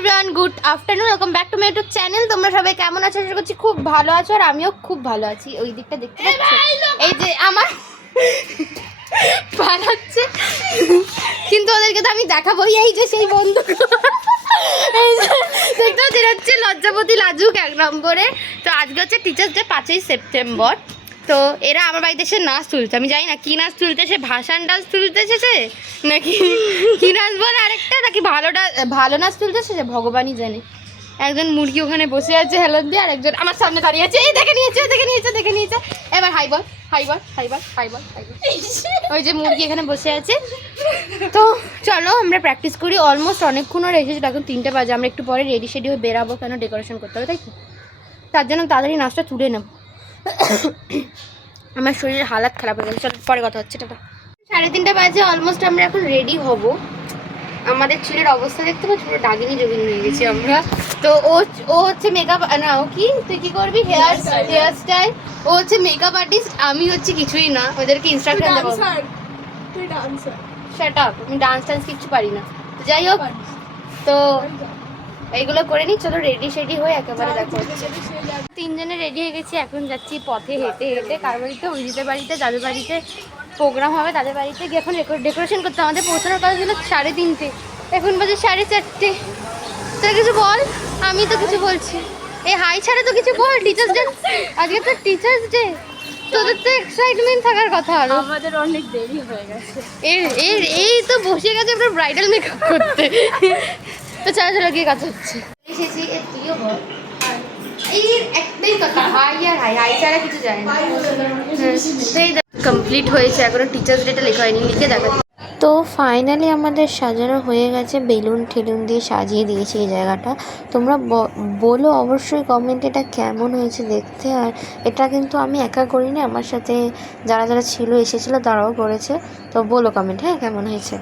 Everyone, good afternoon, welcome back to my YouTube channel. তোমরা সবাই কেমন আছো? আশা করছি খুব ভালো আছো, আর আমিও খুব ভালো আছি। ওই দিকটা দেখতে পাচ্ছ, এই যে আমার পালাচ্ছে, কিন্তু ওদেরকে তো আমি দেখাবো। এই যে সেই বন্ধু দেখতেও হচ্ছে লজ্জাপতি লাজুক 1 নম্বরে। তো আজকে হচ্ছে টিচার্স ডে, 5ই সেপ্টেম্বর। তো এরা আমার বাড়িতে এসে নাচ তুলছে। আমি জানি না কি নাচ তুলতেছে, ভাসান ডান্স তুলতেছে নাকি কি নাচ বলে আরেকটা, নাকি ভালো নাচ তুলতেছে, যে ভগবানই জানে। একজন মুরগি ওখানে বসে আছে হেলান দিয়ে, আর একজন আমার সামনে দাঁড়িয়ে আছে। এই দেখে নিয়েছে। এবার হাই বল। ওই যে মুরগি এখানে বসে আছে। তো চলো আমরা প্র্যাকটিস করি। অলমোস্ট অনেকক্ষণ ওরা এসেছিল, এখন 3টে বাজে। আমরা একটু পরে রেডি হয়ে বেরাবো, কেন ডেকোরেশন করতে হবে, তাই তো? তার জন্য তাড়াতাড়ি নাচটা তুলে নেব। আমার শরীরের হালাত খারাপ হয়ে গেছে। চলো পরে কথা হচ্ছে, টাটা। 3:30 বাজে, অলমোস্ট আমরা এখন রেডি হব। আমাদের চুলের অবস্থা দেখতে পাচ্ছ, পুরো ডাগিনি জগিনি হয়ে গেছি আমরা। তো ও হচ্ছে মেকআপ, না ও কি, তুই কি করবি? Hair style. ও হচ্ছে মেকআপ আর্টিস্ট, আমি হচ্ছে কিছুই না। ওদেরকে ইনস্ট্রাকশন দেবো। তুই ডান্সার। শাট আপ, আমি ডান্স কিচ্ছু পারি না। যাই হোক, তো এইগুলো করে নিই। চলো রেডি হয়ে একেবারে দেখো হচ্ছে। 3 জনে রেডি হয়ে গেছি, এখন যাচ্ছি পথে হেঁটে কার বাড়িতে, অরিজিতের বাড়িতে, যাদের বাড়িতে প্রোগ্রাম হবে তাদের বাড়িতে গিয়ে এখন ডেকোরেশন করতে। আমাদের পৌঁছানোর কথা ছিল 3:30, এখন বাজে 4:30। তোরা কিছু বল। আমি তো কিছু বলছি। এই হাই ছাড়া তো কিছু বল। টিচার্স ডে, আজকে তো টিচার্স ডে, তোদের তো এক্সাইটমেন্ট থাকার কথা। আর আমাদের অনেক দেরি হয়ে গেছে। এই তো বসে গেছে আপনার ব্রাইডাল মেকআপ করতে। তো চলো গিয়ে কাজ হচ্ছে। এসেছি, তুইও বল। এই একটাই কথা, হাই ছাড়া কিছু যায় না। কমপ্লিট হয়েছে, এখনো টিচার্স ডেটা লেখা হয়নি, লিখে দেখা। তো ফাইনালি আমাদের সাজানো হয়ে গেছে, বেলুন ঠেলুন দিয়ে সাজিয়ে দিয়েছি এই জায়গাটা। তোমরা বলো অবশ্যই কমেন্ট এটা কেমন হয়েছে দেখতে। আর এটা কিন্তু আমি একা করিনি, আমার সাথে যারা এসেছিলো তারাও করেছে। তো বলো কমেন্ট, হ্যাঁ, কেমন হয়েছে।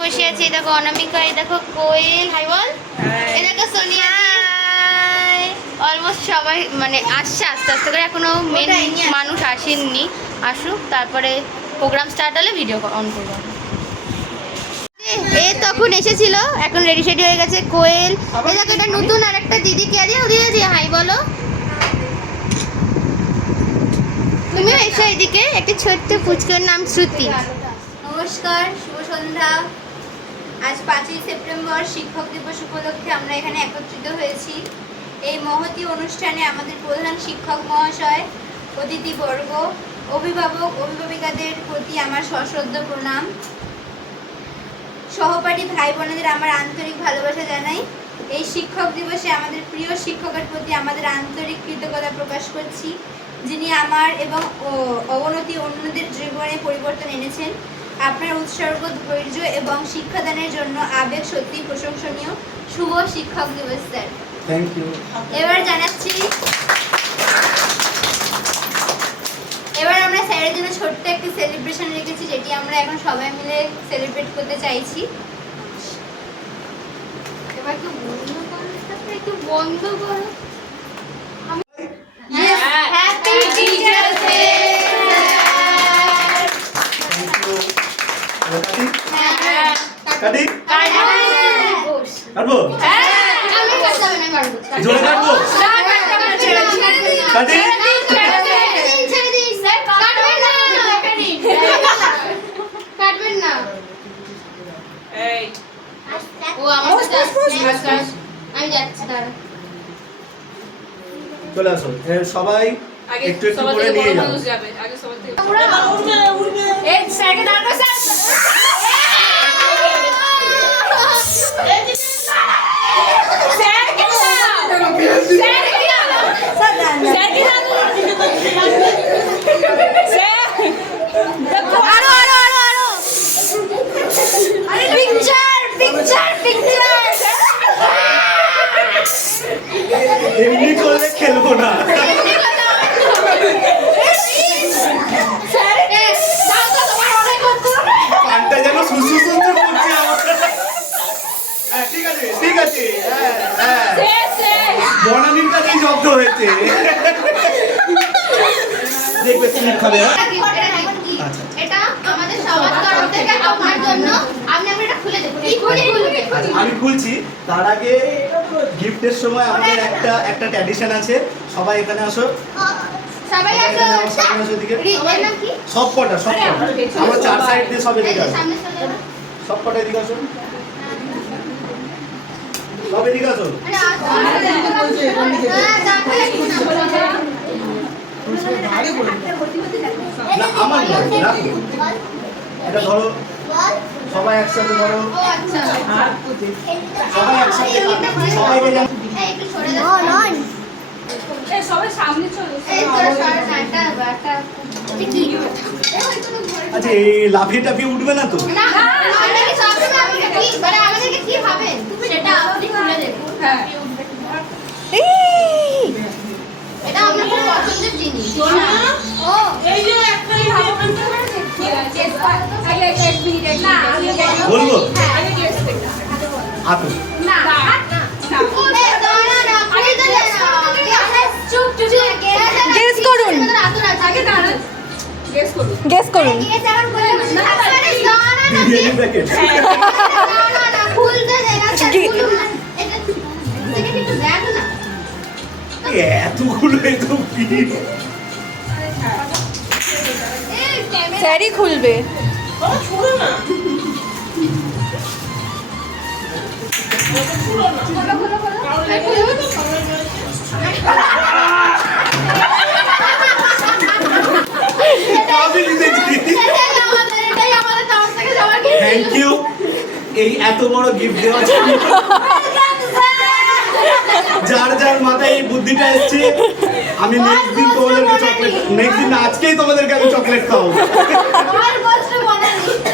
বসে আছি, দেখো অনামিকা, এই দেখো কোয়েল, হাই বল। এই দেখো সোনিয়া। অলমোস্ট সবাই মানে আসছে আস্তে করে, এখনো মেন মানুষ আসেননি। আসুক, তারপরে প্রোগ্রাম স্টার্ট হলে ভিডিও অন করবো। এ তখন এসেছিল, এখন রেডি হয়ে গেছে কোয়েল। এই দেখো এটা নতুন আর একটা দিদি, কে আছে? দিদি হাই বলো। তুমিও এসো এদিকে। একটা ছোট্ট পুচকার নাম শ্রুতি। নমস্কার, শুভ সন্ধ্যা। আজ 5ই সেপ্টেম্বর শিক্ষক দিবস উপলক্ষে আমরা এখানে একত্রিত হয়েছি। এই মহতী অনুষ্ঠানে আমাদের প্রধান শিক্ষক মহাশয়, অতিথিবর্গ, অভিভাবক অভিভাবিকাদের প্রতি আমার সশ্রদ্ধ প্রণাম। সহপাঠী ভাই বোনেদের আমার আন্তরিক ভালোবাসা জানাই। এই শিক্ষক দিবসে আমাদের প্রিয় শিক্ষকের প্রতি আমাদের আন্তরিক কৃতজ্ঞতা প্রকাশ করছি, যিনি আমার এবং অবনতি অন্যদের জীবনে পরিবর্তন এনেছেন। আপনার উৎসর্গ, ধৈর্য এবং শিক্ষাদানের জন্য আবেগ সত্যি প্রশংসনীয়। শুভ শিক্ষক দিবস স্যার। Thank you. এবার আমরা স্যারের জন্য ছোট্ট একটি সেলিব্রেশন রেখেছি, যেটি আমরা এখন সবাই মিলে সেলিব্রেট করতে চাইছি। এবার একটু বন্ধ করো। Happy teachers day. কাটি কাটবো, আমি কাটতে হবে না, মারবো। জোরে কাটবো, কাটি। কাটবেন না। ও আমার সাথে আসছে। আমি যাচ্ছি, দাঁড়া। চলে আসো সবাই, একটু করে নিয়ে যাও। এমনি করলে খেলবো না। পানটা যেন সুসু করছে আমার। ঠিক আছে, বনানীর কাছেই জব্দ হয়েছে। দেখবে স্লিপ খাবে। এটা আমাদের সবার তরফ থেকে আপনার জন্য। আপনি এটা খুলে দেখুন। আমি খুলছি। তার আগে গিফটের সময় আমাদের একটা ট্র্যাডিশন আছে, সবাই এখানে আসো। সবাই আসো। সবাই আসো এদিকে। এর নাম কি? সব কটা আমার 4 সাইড দিয়ে সব এদিকে আসো। সামনে চলে যাও। সব কটা এদিকে আসো। সব এদিকে আসো। না আমার নয়, রাখো। এটা ধরো, সবাই একসাথে ধরো। সবাই একসাথে সবাইকে জানো। সবাই সামনে চলে আচ্ছা এই লাফিয়ে টাফিয়ে উঠবে না তো? আমাদেরকে কি ভাবেন সেটা আপনি খুলে দেখুন। হ্যাঁ এটা আপনার খুব পছন্দের জিনিস। ও এই যে একটা বলবো আগে গেস করতে হাতু। না না গেস করুন। গেস করুন গেস করুন। বিরিয়ানি প্যাকেট। এতগুলো এত ভিড়। স্যারই খুলবে। আমি নিতেছি। থ্যাংক ইউ এই এত বড় গিফট দেওয়ার জন্য। যার যার মাথায় এই বুদ্ধিটা এসছে, আমি নেক্সট দিন তোমাদেরকে চকলেট, নেক্সট দিন আজকেই তোমাদেরকে আমি চকলেট খাওয়াবো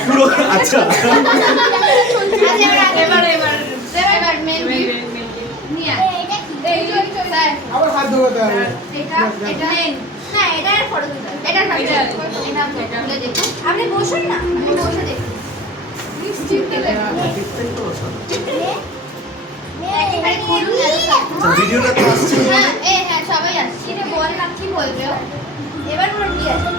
পুরো। আচ্ছা আবার হাত ধোয়াতে হবে। আপনি বসুন না, আপনি বসে দেখুন। একেবারে খুলুন না। ভিডিওটা তো আসছে। হ্যাঁ সবাই আসছে। বল না, কি বলবে ও? এবার ওর বিয়ে আছে।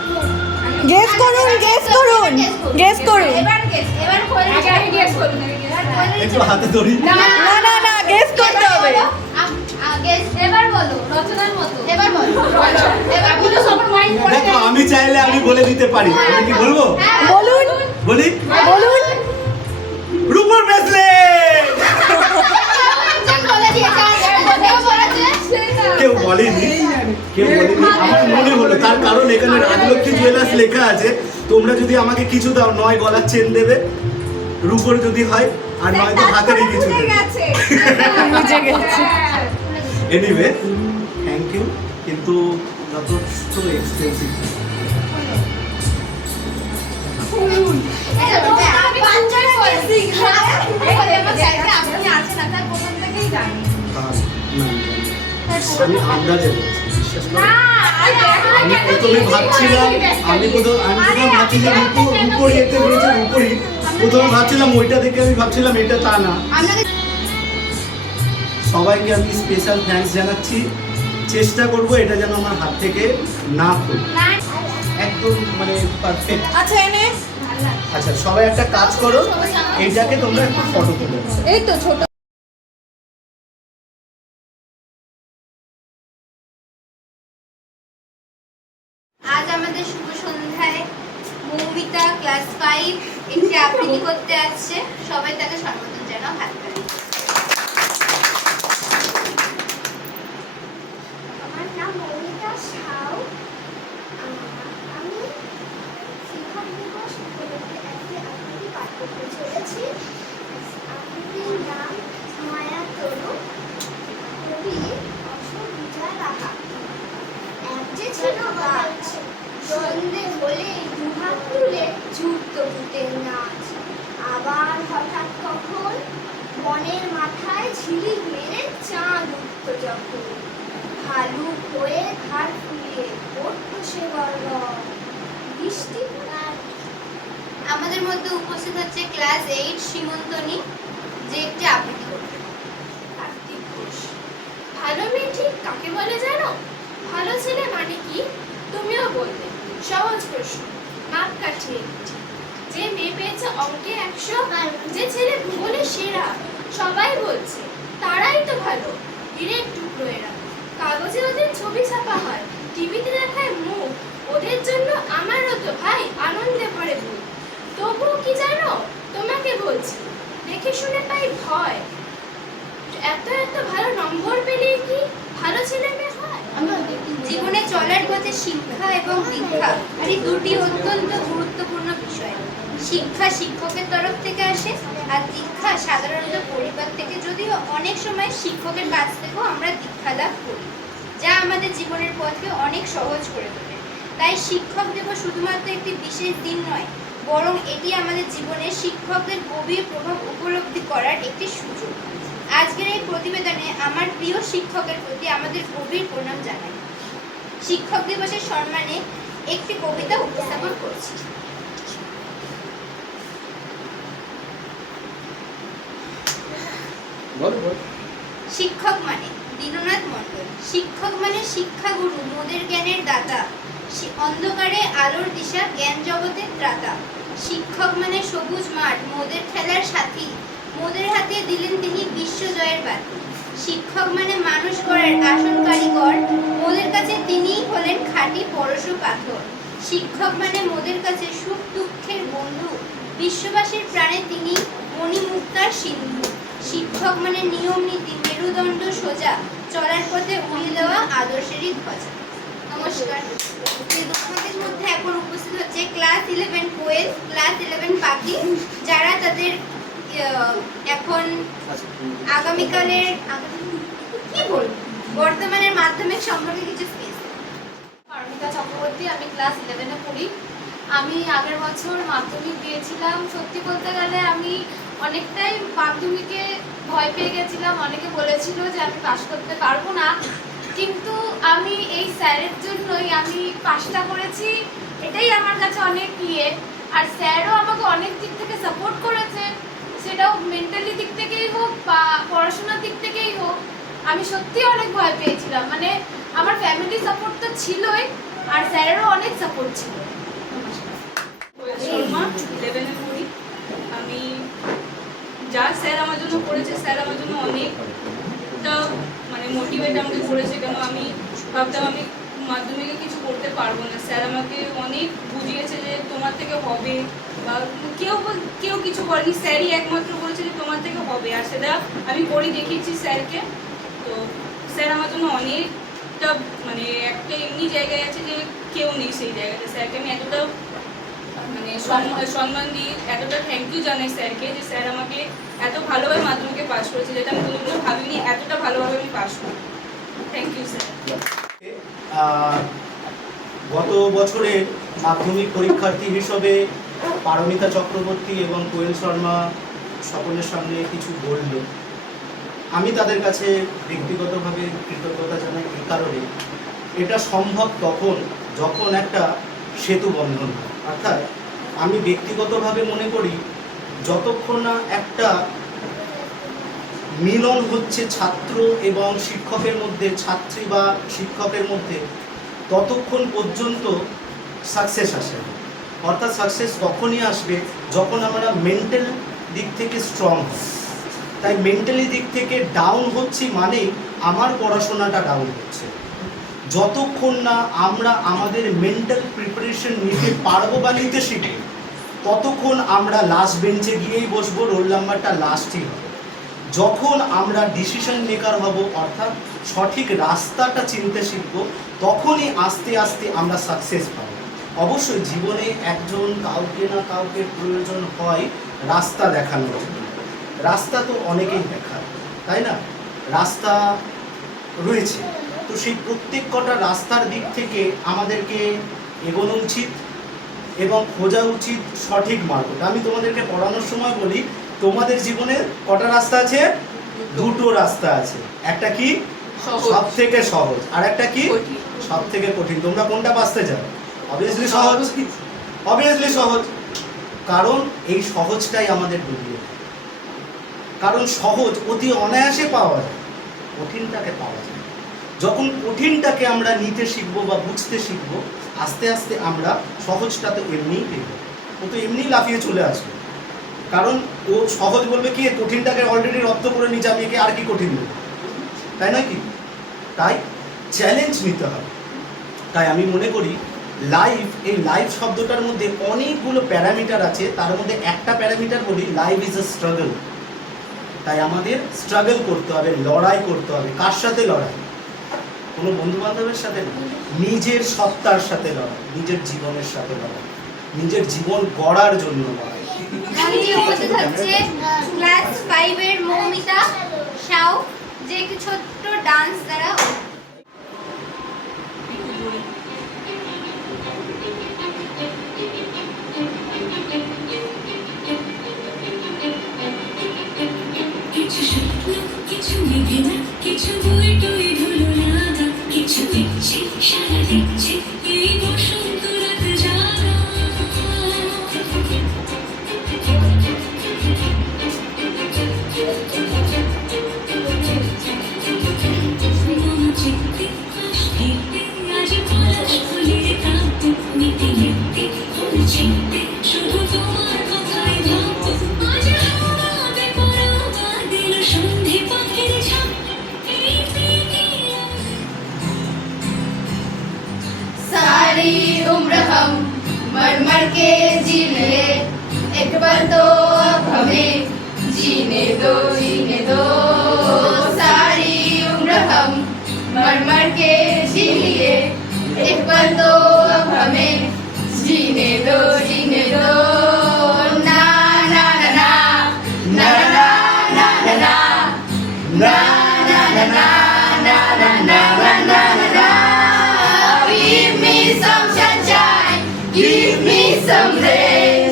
গেস করুন, গেস করুন, গেস করুন। এবার guess, এবার বলে আগে গেস করুন এবার বলে একটু হাতে ধরি। না না না, গেস করতে হবে। এবার বলো রচনার মতো। এবার বলো। এবার বলো সবার মাইন্ড করে দেখো আমি চাইলে আমি বলে দিতে পারি। আমি কি বলবো? বলুন, বলি বলুন। রূপোর ব্রেসলেট। কেউ বলেনি, কেউ বলেনি, আমার মনে হলো। তার কারণ এখানে রাজলক্ষ্মী জুয়েলার্স লেখা আছে। তোমরা যদি আমাকে কিছু দাও, নয় গলার চেন দেবে, রূপোর যদি হয়, আর নয় তো হাতেরই কিছু দেবে। বুঝে গেছি। এনিওয়ে থ্যাংক ইউ, কিন্তু যথেষ্ট এক্সপেন্সিভ। আমি আন্দাজে বলছি, বিশ্বাস করো। আমি প্রথমে ভাবছিলাম রূপোর এতে রয়েছে রূপোরই। প্রথমে ভাবছিলাম ওইটা দেখে, আমি ভাবছিলাম এটা, তা না। সবাইকে আমি স্পেশাল থ্যাঙ্কস জানাচ্ছি। চেষ্টা করব এটা যেন আমার হাত থেকে না খুলে, একদম মানে পারফেক্ট। আচ্ছা এনে আচ্ছা সবাই একটা কাজ করো, এইটাকে তোমরা একটু ফটো তুলে নাও। এই তো ছোট। আজ আমাদের শুভ সন্ধ্যায় মৌমিতা ক্লাস 5 একটি আবৃত্তি করতে আসছে। সবাই তাকে সম্বোধন জানাও হাত তালি। আমার নাম মৌমিতা সাউ। আমি শিক্ষক দিবস উপলক্ষে একটি আবৃত্তি পাঠ করতে চলেছি। আবৃত্তির নাম মায়া তরু, কবি অশোক বিজয় রাহা। এক যে ছিল গাছ, সন্ধে হলে দুহাত তুলে ছুটত ভূতের নাচ। আবার হঠাৎ কখন মনের মাথায় ঝিলিক মেরে চাঁদ উঠত যখন, ভালুক হয়ে ঘাড় ফুলিয়ে পড়তো সে গর্ব। বৃষ্টি পড়ার আমাদের মধ্যে উপস্থিত হচ্ছে ক্লাস 8 সীমন্তনী, যে একটি আবৃত্তি করবে। কার্তিক ঘোষ। ভালো মেয়ে ঠিক কাকে বলে জানো? ভালো ছেলে মানে কি? তুমিও বলবে। সহজ প্রশ্ন, মাপ কাঠিয়ে একটি। যে মেয়ে পেয়েছে অঙ্কে 100, যে ছেলে ভূগোলে সেরা, সবাই বলছে তারাই তো ভালো, হীরের টুকরো এরা। কাগজে ওদের ছবি ছাপা হয়, টিভিতে দেখায় মুখ, ওদের জন্য আমারও তো ভাই আনন্দে ভরে বুক। তবুও কি জানো, তোমাকে বলছি দেখে শুনে পাই ভয়, এত এত ভালো নম্বর পেলে কি ভালো ছেলে মেয়ে হয়? জীবনে চলার পথে শিক্ষা এবং দীক্ষা এই দুটি অত্যন্ত গুরুত্বপূর্ণ বিষয়। শিক্ষা শিক্ষকের তরফ থেকে আসে আর দীক্ষা সাধারণত পরিবার থেকে, যদিও অনেক সময় শিক্ষকের কাছ থেকেও আমরা দীক্ষা লাভ করি, যা আমাদের জীবনের পথকে অনেক সহজ করে তোলে। তাই শিক্ষক দিবস শুধুমাত্র একটি বিশেষ দিন নয়, বরং এটি আমাদের জীবনে শিক্ষকদের গভীর প্রভাব উপলব্ধি করার একটি সুযোগ। আজকের এই প্রতিবেদনে আমার প্রিয় শিক্ষকের প্রতি আমাদের গভীর প্রণাম জানাই। শিক্ষক দিবসের সম্মানে একটি কবিতা উপস্থাপন করছি। শিক্ষক মানে দীননাথ মণ্ডল। শিক্ষক মানে শিক্ষাগুরু, মোদের জ্ঞানের দাতা, অন্ধকারে আলোর দিশা, জ্ঞান জগতের ত্রাতা। শিক্ষক মানে সবুজ মাঠ, মোদের খেলার সাথী, মোদের হাতে দিলেন তিনি বিশ্বজয়ের বাতি। শিক্ষক মানে মানুষ গড়ার আসল কারিগর, মোদের কাছে তিনিই হলেন খাঁটি পরশ পাথর। শিক্ষক মানে মোদের কাছে সুখ দুঃখের বন্ধু, বিশ্ববাসীর প্রাণে তিনি মণিমুক্তার সিন্ধু। শিক্ষক মানে নিয়ম নীতি, মেরুদণ্ড সোজা, চলার পথে উড়িয়ে দেওয়া আদর্শেরই ধ্বজা। নমস্কার। আমাদের মধ্যে এখন উপস্থিত হচ্ছে ক্লাস 11 কোয়েল, ক্লাস 11 পাখি, যারা তাদের এখন আগামীকালের কি বলবো বর্তমানের মাধ্যমিক সম্পর্কে কিছু স্পিচ। পারমিতা চক্রবর্তী, আমি ক্লাস 11-এ পড়ি। আমি আগের বছর মাধ্যমিক দিয়েছিলাম। সত্যি বলতে গেলে আমি অনেকটাই মাধ্যমিকে ভয় পেয়ে গেছিলাম, অনেকে বলেছিল যে আমি পাশ করতে পারবো না, কিন্তু আমি এই স্যারের জন্যই আমি পাশটা করেছি। এটাই আমার কাছে অনেক আর স্যারও আমাকে অনেক দিক থেকে সাপোর্ট করেছে, সেটাও মেন্টালি দিক থেকেই হোক বা পড়াশোনার দিক থেকেই হোক। আমি সত্যি অনেক ভয় পেয়েছিলাম, মানে আমার ফ্যামিলি সাপোর্ট তো ছিলই আর স্যারেরও অনেক সাপোর্ট ছিল। শর্মা 11-এ পড়ি। আমি যা স্যার আমার জন্য করেছে, স্যার আমার জন্য অনেকটা মানে মোটিভেট আমাকে করেছে। কেন আমি ভাবতাম আমি মাধ্যমিকে কিছু করতে পারবো না, স্যার আমাকে অনেক বুঝিয়েছে যে তোমার থেকে হবে, বা কেউ কিছু বলেনি, স্যারই একমাত্র বলেছে যে তোমার থেকে হবে, আর সেটা আমি করে দেখিয়েছি স্যারকে। তো স্যার আমার জন্য অনেকটা মানে একটা এমনি জায়গায় আছে যে কেউ নেই সেই জায়গাতে। স্যারকে আমি এতটা মানে সম্মান দিই, এতটা থ্যাংক ইউ জানাই স্যারকে, যে স্যার আমাকে এত ভালোভাবে মাধ্যমিকে পাস করেছে, যেটা আমি কোনোদিনও ভাবিনি এতটা ভালোভাবে আমি পাস করব। Thank you sir. গত বছরের মাধ্যমিক পরীক্ষার্থী হিসেবে পারমিতা চক্রবর্তী এবং কোয়েল শর্মা সকলের সামনে কিছু বলল। আমি তাদের কাছে ব্যক্তিগতভাবে কৃতজ্ঞতা জানাই এই কারণে, এটা সম্ভব তখন যখন একটা সেতু বন্ধন হয়। অর্থাৎ আমি ব্যক্তিগতভাবে মনে করি যতক্ষণ না একটা মিলন হচ্ছে ছাত্র এবং শিক্ষকের মধ্যে, ছাত্রী বা শিক্ষকের মধ্যে, ততক্ষণ পর্যন্ত সাকসেস আসে না। অর্থাৎ সাকসেস তখনই আসবে যখন আমরা মেন্টাল দিক থেকে স্ট্রং হই। তাই মেন্টালি দিক থেকে ডাউন হচ্ছি মানেই আমার পড়াশোনাটা ডাউন হচ্ছে। যতক্ষণ না আমরা আমাদের মেন্টাল প্রিপারেশন নিতে পারবো বা নিতে শিখব, ততক্ষণ আমরা লাস্ট বেঞ্চে গিয়েই বসবো, রোল নাম্বারটা লাস্টই হবে। যখন আমরা ডিসিশন মেকার হব, অর্থাৎ সঠিক রাস্তাটা চিনতে শিখব, তখনই আস্তে আস্তে আমরা সাকসেস পাবো। অবশ্যই জীবনে একজন কাউকে না কাউকে প্রয়োজন হয় রাস্তা দেখানোর জন্য। রাস্তা তো অনেকেই দেখায়, তাই না? রাস্তা রয়েছে, তো সেই প্রত্যেক কটা রাস্তার দিক থেকে আমাদেরকে এগোনো উচিত এবং খোঁজা উচিত সঠিক মার্গটা। আমি তোমাদেরকে পড়ানোর সময় বলি, তোমাদের জীবনে কটা রাস্তা আছে? দুটো রাস্তা আছে। একটা কি সব থেকে সহজ, আর একটা কি সব থেকে কঠিন। তোমরা কোনটা বাঁচতে চাও? অবভিয়াসলি সহজ, অবভিয়াসলি সহজ। কারণ এই সহজটাই আমাদের ডুবিয়ে, কারণ সহজ অতি অনায়াসে পাওয়া যায়, কঠিনটাকে পাওয়া যায়। যখন কঠিনটাকে আমরা নিতে শিখবো বা বুঝতে শিখবো, আস্তে আস্তে আমরা সহজটা তো এমনিই পেয়ে, ও তো এমনিই লাফিয়ে চলে আসবে। কারণ ও সহজ বলবে কি কঠিনটাকে অলরেডি রপ্ত করে নিচ্ছে, আমি একে আর কি কঠিন দেবো, তাই না কি? তাই চ্যালেঞ্জ নিতে হবে। তাই আমি মনে করি লাইফ, এই লাইফ শব্দটার মধ্যে অনেকগুলো প্যারামিটার আছে, তার মধ্যে একটা প্যারামিটার বলি লাইফ ইজ আ স্ট্রাগল। তাই আমাদের স্ট্রাগল করতে হবে, লড়াই করতে হবে। কার সাথে লড়াই? কোনো বন্ধু বান্ধবের সাথে না, নিজের সত্তার সাথে লড়াই, নিজের জীবনের সাথে লড়াই, নিজের জীবন গড়ার জন্য লড়াই। মঞ্চে উপস্থিত হচ্ছে ক্লাস 5 এর মৌমিতা সাউ, যে একটি ছোট্ট ডান্স দ্বারা কিছু স্বপ্ন, কিছু নিভে না, কিছু বই টই ধুলো লাগা, কিছু দিচ্ছে সারা দিচ্ছে এই বসন্ত রাত জাগা। মন চিত্তে আসতে আজ পলাশ ফুলের কাব্য নিতে নিতে মন চিত্তে শুধু তোমার কথাই ভাববো। আজ হাওয়াতে পরাবা দিল সন্ধে পাখির ঝাঁক, এই প্রীতি सारी उम्र हम मर मर के जी ले, एक बार तो अब हमें जीने दो, जीने दो। सारी उम्र हम मर मर के जी लिए, एक बार तो अब हमें जीने दो, जीने दो। ना ना ना ना ना ना ना ना ना ना ना ना ना ना ना ना ना ना ना। Give me some sunshine, give me some rain,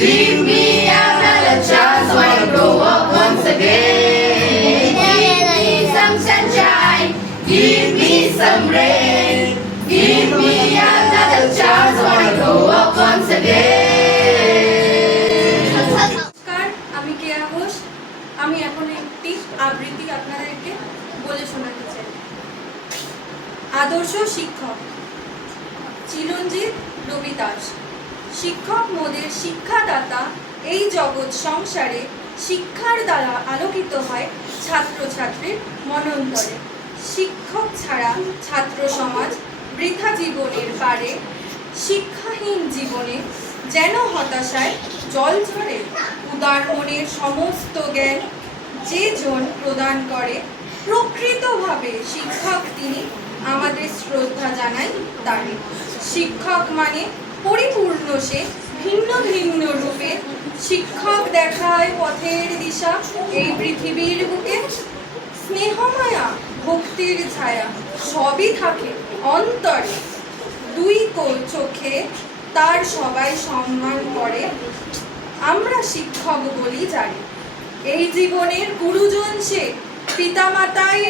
give me another chance, wanna grow up once again. Give me some sunshine, give me some rain, give me another chance, wanna grow up once again. নমস্কার, আমি কেয়া ঘোষ। আমি এখন একটি আবৃত্তি আপনাদেরকে বলে শোনাতে চাই। আদর্শ শিক্ষক চিরঞ্জিত রবি দাস। শিক্ষক মোদের শিক্ষাদাতা, এই জগৎ সংসারে শিক্ষার দ্বারা আলোকিত হয় ছাত্রছাত্রীর মনন্তরে। শিক্ষক ছাড়া ছাত্র সমাজ বৃথা জীবনের পারে, শিক্ষাহীন জীবনে যেন হতাশায় জল ঝরে। উদার মনের সমস্ত জ্ঞান যে জন প্রদান করে, প্রকৃতভাবে শিক্ষক তিনি, আমাদের শ্রদ্ধা জানাই তারে। শিক্ষক মানে পরিপূর্ণ সে, ভিন্ন ভিন্ন রূপে শিক্ষক দেখায় পথের দিশা এই পৃথিবীর বুকে। স্নেহমায়া ভক্তির ছায়া সবই থাকে অন্তরে, দুই চোখে তার সবাই সম্মান করে, আমরা শিক্ষক বলি জানি। এই জীবনের গুরুজন সে, পিতামাতাই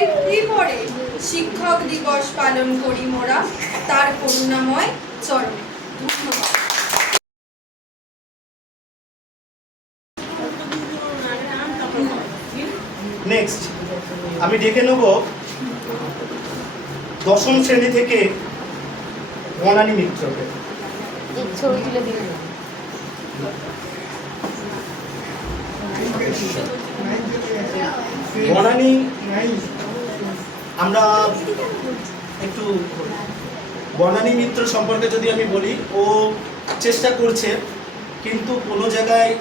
পরে, শিক্ষক দিবস পালন করি মোরা তার করুণাময় চরণে। ধন্যবাদ। নেক্সট আমি ডেকে নেব দশম শ্রেণী থেকে বনানী মিত্রকে। ছবি তুলে দিন। বনানী আমরা একটু বনানী মিত্র সম্পর্কে যদি আমি বলি, ও চেষ্টা করছে কিন্তু কোনো জায়গায়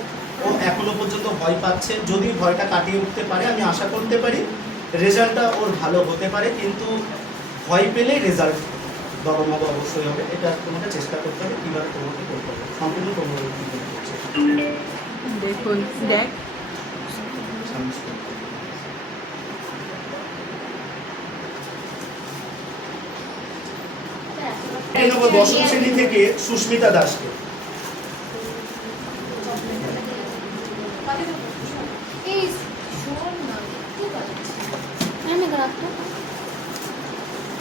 ও এখনো পর্যন্ত ভয় পাচ্ছে। যদি ভয়টা কাটিয়ে উঠতে পারে, আমি আশা করতে পারি রেজাল্টটা ওর ভালো হতে পারে, কিন্তু ভয় পেলেই রেজাল্ট দরমগ অবশ্যই হবে। এটা তোমাকে চেষ্টা করতে হবে, কীভাবে তোমাকে করতে হবে, সম্পূর্ণ তোমার দেখুন দেখ দশম শ্রেণী থেকে সুস্মিতা দাসকে।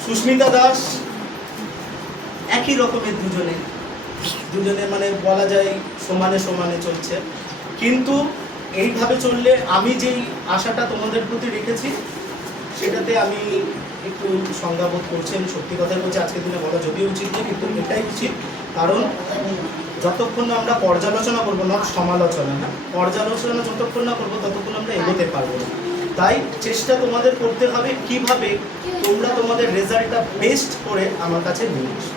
সুস্মিতা দাস একই রকমের দুজনে মানে বলা যায় সমানে সমানে চলছে, কিন্তু এইভাবে চললে আমি যেই আশাটা তোমাদের প্রতি রেখেছি সেটাতে আমি একটু সংজ্ঞাবোধ করছি। আমি সত্যি কথা বলছি, আজকের দিনে বলা যদিও উচিত নয়, কিন্তু এটাই উচিত, কারণ যতক্ষণ না আমরা পর্যালোচনা করবো, না সমালোচনা, না পর্যালোচনা যতক্ষণ না করবো ততক্ষণ আমরা এগোতে পারবো না। তাই চেষ্টা তোমাদের করতে হবে কিভাবে তোমরা তোমাদের রেজাল্টটা বেস্ট করে আমার কাছে নিয়ে এসো।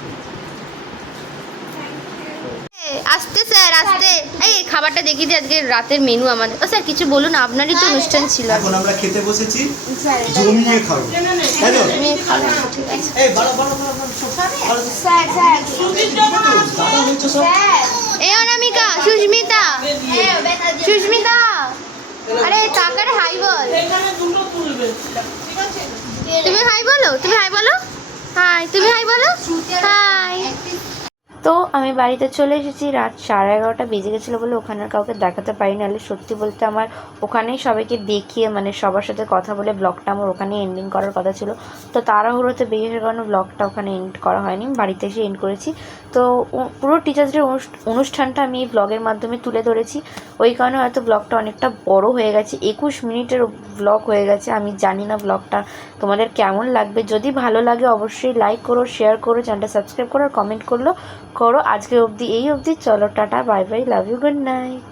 আসতে স্যার আসতে, এই খাবারটা দেখিয়ে দিই আজকে রাতের মেনু আমাদের। ও স্যার কিছু বলুন, আপনারই তো অনুষ্ঠান ছিল। এখন আমরা খেতে বসেছি, জমিয়ে খাবো, তাই তো? এই বাড়া বাড়া বাড়া দাদা হচ্ছে সব। এই অনামিকা, সুস্মিতা, সুস্মিতা, আরে টাকার হাই বল। তুমি হাই বলো, তুমি হাই বলো, হাই, তুমি হাই বলো, হাই। তো আমি বাড়িতে চলে এসেছি, রাত 11:30 বেজে গেছিলো বলে ওখানে আর কাউকে দেখাতে পারি, নাহলে সত্যি বলতে আমার ওখানেই সবাইকে দেখিয়ে মানে সবার সাথে কথা বলে ব্লগটা আমার ওখানে এন্ডিং করার কথা ছিল। তো তাড়াহুড়োতে বেরিয়ে কারণে ব্লগটা ওখানে এন্ড করা হয়নি, বাড়িতে এসে এন্ড করেছি। তো পুরো টিচার্স ডে অনুষ্ঠানটা আমি এই ব্লগের মাধ্যমে তুলে ধরেছি, ওই কারণে হয়তো ব্লগটা অনেকটা বড় হয়ে গেছে, 21 মিনিটের ব্লগ হয়ে গেছে। আমি জানি না ব্লগটা তোমাদের কেমন লাগবে। যদি ভালো লাগে অবশ্যই লাইক করো, শেয়ার করো, চ্যানেলটা সাবস্ক্রাইব করো আর কমেন্ট করো। আজকে অবধি এই অবধি, চলো tata, bye bye, love you, good night.